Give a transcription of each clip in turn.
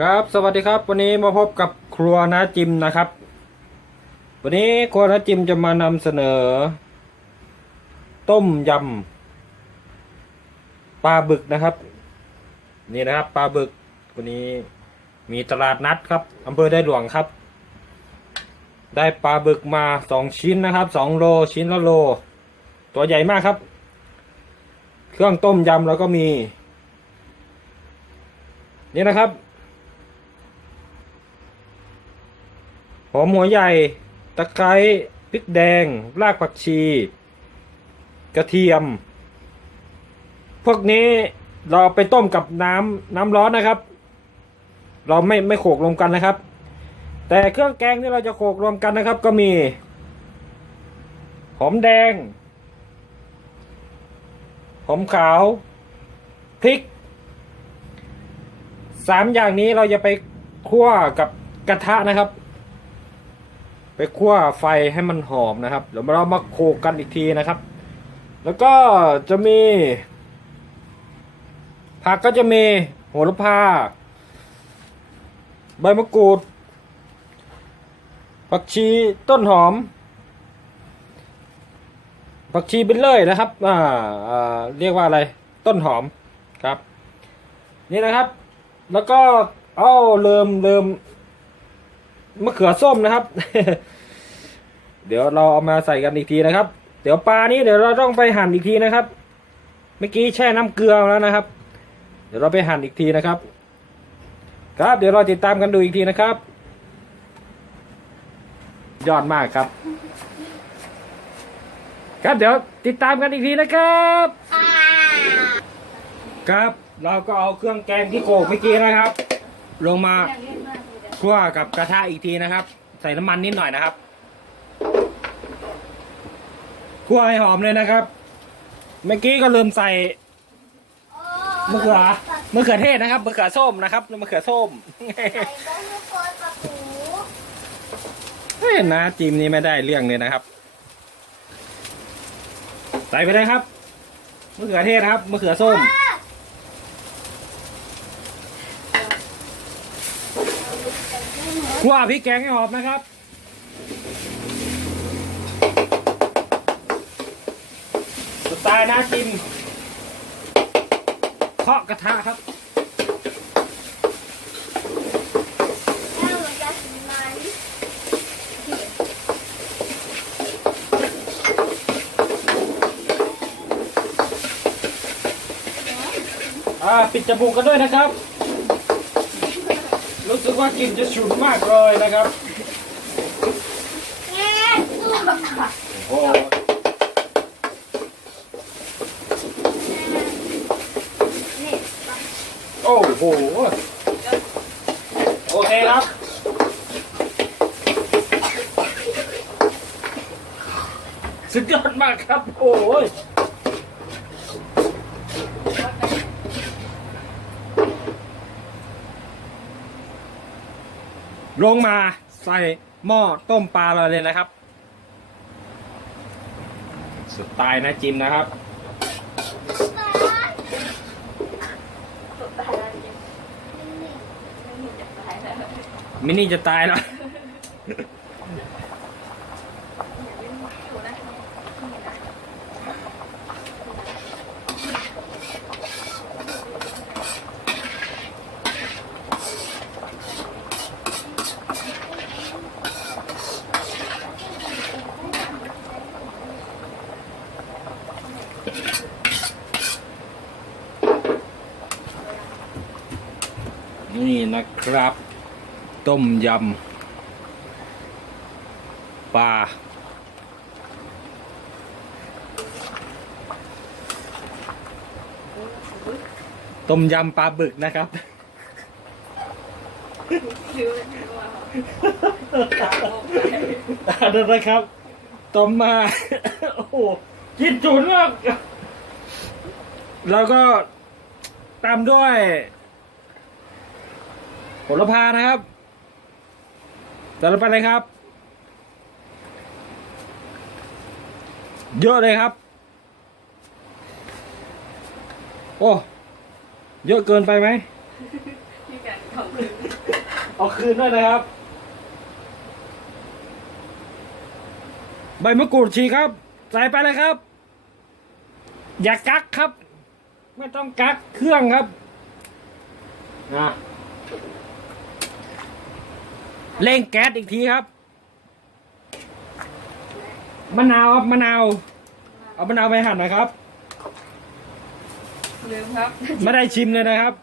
ครับสวัสดีครับ วันนี้มาพบกับครัวน้าจิมนะครับ วันนี้ครัวน้าจิมจะมานำเสนอ ต้มยำปลาบึกนะครับ นี่นะครับปลาบึก วันนี้มีตลาดนัดครับอำเภอได้หลวงครับ ได้ปลาบึกมาสองชิ้นนะครับสองโลชิ้นละโล ตัวใหญ่มากครับ เครื่องต้มยำแล้วก็มี นี่นะครับ หอมหัวใหญ่ ตะไคร้พริกแดง รากผักชี กระเทียม พวกนี้เราไปต้มกับน้ำน้ำร้อนนะครับ เราไม่ไม่โขกรวมกันนะครับ แต่เครื่องแกงที่เราจะโขกรวมกันนะครับ ก็มี หอมแดง หอมขาวพริกสามอย่างนี้เราจะไปคั่วกับกระทะนะครับ คั่วไฟให้มันหอมนะครับ เดี๋ยวเรามาโขกกันอีกทีนะครับ แล้วก็จะมี ผักก็จะมีโหระพา ใบมะกรูด ผักชีต้นหอม ผักชีเป็นเลยนะครับ อ่าเรียกว่าอะไร ต้นหอมครับ นี่นะครับ แล้วก็เอ้าเริ่มเริ่ม มะเขือส้มนะครับ เดี๋ยวเราเอามาใส่กันอีกทีนะครับ เดี๋ยวปลานี้เดี๋ยวเราต้องไปหั่นอีกทีนะครับ เมื่อกี้แช่น้ำเกลือแล้วนะครับ เดี๋ยวเราไปหั่นอีกทีนะครับ ครับเดี๋ยวเราติดตามกันดูอีกทีนะครับ ยอดมากครับ ครับเดี๋ยวติดตามกันอีกทีนะครับครับเราก็เอาเครื่องแกงที่โขลกเมื่อกี้นะครับ ลงมา คั่วกับกระทะอีกทีนะครับ ใส่น้ำมันนิดหน่อยนะครับคั่วให้หอมเลยนะครับ เมื่อกี้ก็ลืมใส่มะเขือมะเขือเทศนะครับมะเขือส้มนะครับมะเขือส้มใส่ต้นมะกรูดกับหมูเฮ้ยนะจิมนี่ไม่ได้เรื่องเลยนะครับ ใส่ไปเลยครับมะเขือเทศครับมะเขือส้ม คั่วพริกแกงให้หอมนะครับ สไตล์น่ากินเคาะกระทะครับอ่าปิดจมูกกันด้วยนะครับ ว่ากลิ่นจะฉุนมากเลยนะครับ โอ้โหโอ้โห โอเคครับ สุดยอดมากครับ โอ้ย ลงมาใส่หม้อต้มปลาเราเลยนะครับสไตล์นะจิมนะครับ มินี่จะตายแล้ว นี่นะครับ ต้มยำปลาต้มยำปลาบึกนะครับ อันนั้นนะครับต้มมา โอ้โหกินจุนมากแล้วก็ตามด้วย โหระพานะครับแต่ละไปเลยครับ เยอะเลยครับ โอ้เยอะเกินไปไหมพี่กันของคุณเอาคืนด้วยนะครับ ใบมะกรูดฉีครับ ใส่ไปเลยครับ อย่ากักครับ ไม่ต้องกักเครื่องครับนะ เร่งแก๊สอีกทีครับ มะนาวครับมะนาว เอามะนาวไปหั่นหน่อยครับ ลืมครับ ไม่ได้ชิมเลยนะครับ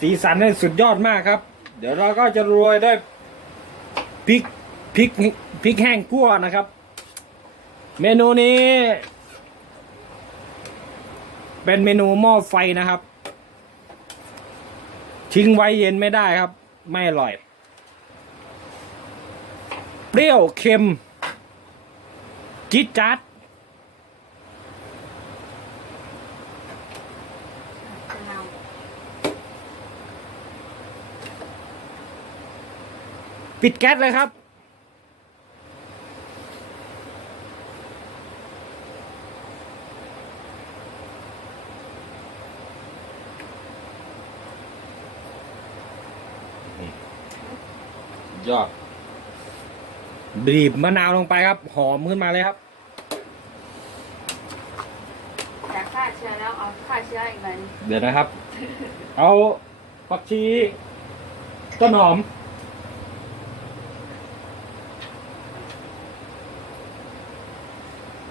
สีสันเนี่ยสุดยอดมากครับ เดี๋ยวเราก็จะโรยด้วยพริกพริกพริกแห้งคั่วนะครับ เมนูนี้ เป็นเมนูหม้อไฟนะครับ ทิ้งไว้เย็นไม่ได้ครับ ไม่อร่อย เปรี้ยวเค็ม จิ๊ดจัดปิดแก๊สเลยครับ ยอด บีบมะนาวลงไปครับ หอมขึ้นมาเลยครับแต่ฆ่าเชื้อแล้วเอาฆ่าเชื้ออีกหน่อยเดี๋ยวนะครับ เอาผักชีต้นหอม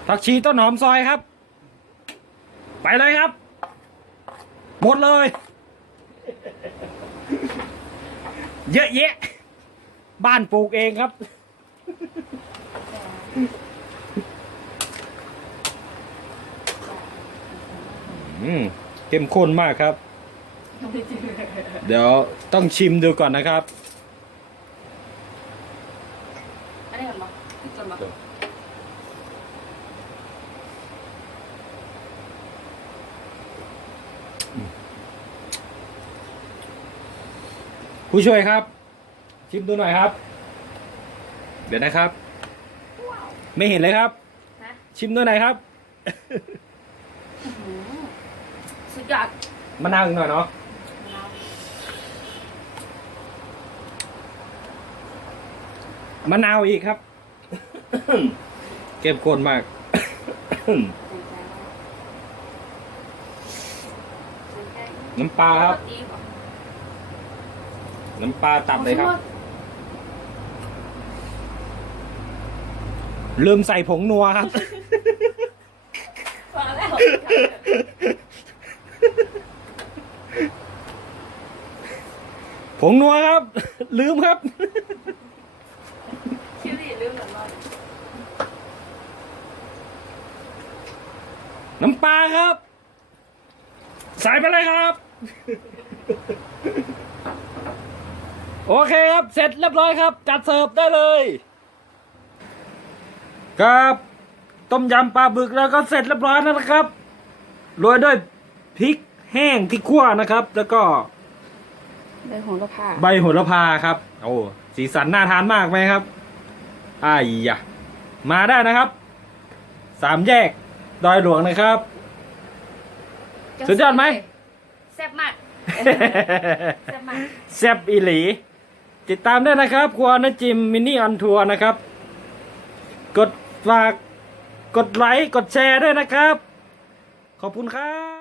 ผักชีต้นหอมซอยครับ ไปเลยครับ หมดเลย เยอะแยะ บ้านปลูกเองครับ อืมเข้มข้นมากครับ เดี๋ยวต้องชิมดูก่อนนะครับ อันนี้ก่อนปะจนปะผู้ช่วยครับ ชิมดูหน่อยครับ เดี๋ยวนะครับ ไม่เห็นเลยครับ นะชิมดูหน่อยครับ อื้อหือสุดยอดมะนาวอีกหน่อยเนาะมะนาวอีกครับเข้มข้นมาก น้ำปลาครับดีกว่าน้ำปลาตัดเลยครับ ลืมใส่ผงนัวครับ พอแล้วผงนัวครับ ลืมครับชิลลี่ลืมหมดเลยน้ำปลาครับ ใส่ไปเลยครับ โอเคครับ เสร็จเรียบร้อยครับ จัดเสิร์ฟได้เลย ครับต้มยำปลาบึกแล้วก็เสร็จเรียบร้อยแล้วนะครับโรยด้วยพริกแห้งที่คั่วนะครับ แล้วก็ได้โหระพาใบโหระพาครับ โอ้สีสันน่าทานมากไหมครับอ้ายยะมาได้นะครับ สามแยกดอยหลวงนะครับ สุดยอดไหมแซ่บมากแซ่บมากแซบอีหลี ติดตามได้นะครับครัวนะจิมมินิออนทัวร์นะครับ กด ฝากกดไลค์ กดแชร์ด้วยนะครับ ขอบคุณครับ